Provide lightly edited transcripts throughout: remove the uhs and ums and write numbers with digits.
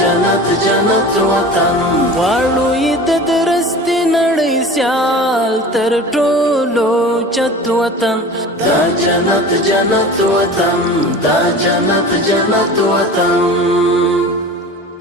جنت جنت وطن غواړو یې د درستې نړۍ سیال تر ټولو چت وطن دا جنت جنت وطن دا جنت جنت وطن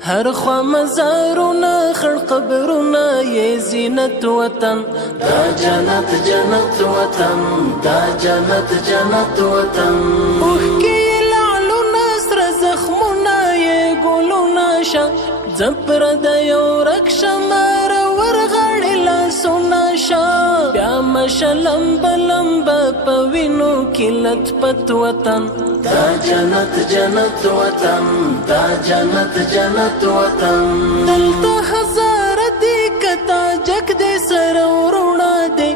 هر خوا مزارونه خړ قبرونه یې زینت وطن دا جنت جنت وطن دا جنت جنت وطن اوښکې لعلونه سره زخمونه یې ګلونه شه زپر د یو رک شمار ورغړې لاسونه شه بیا مشه لمبه لمبه په وینو کې لطپت وطن دا جنت جنت وطن دا جنت جنت وطن دلته هزاره دی کتا جګ دی سره ورونه دی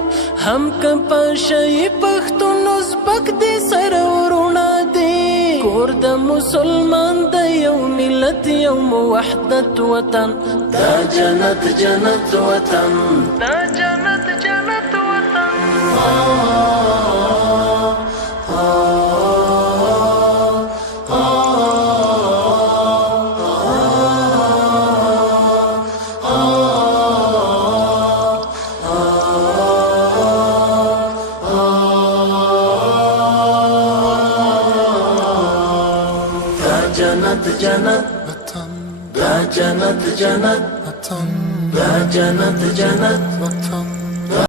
هم که په شی پښتون ازبک دی سره ورونه دی کور د مسلمان د یو ملت یو وحدت وطن دا جنت جنت وطن دا جنت جنت وطن جنت جنت وطن دا جنت جنت وطن دا جنت جنت وطن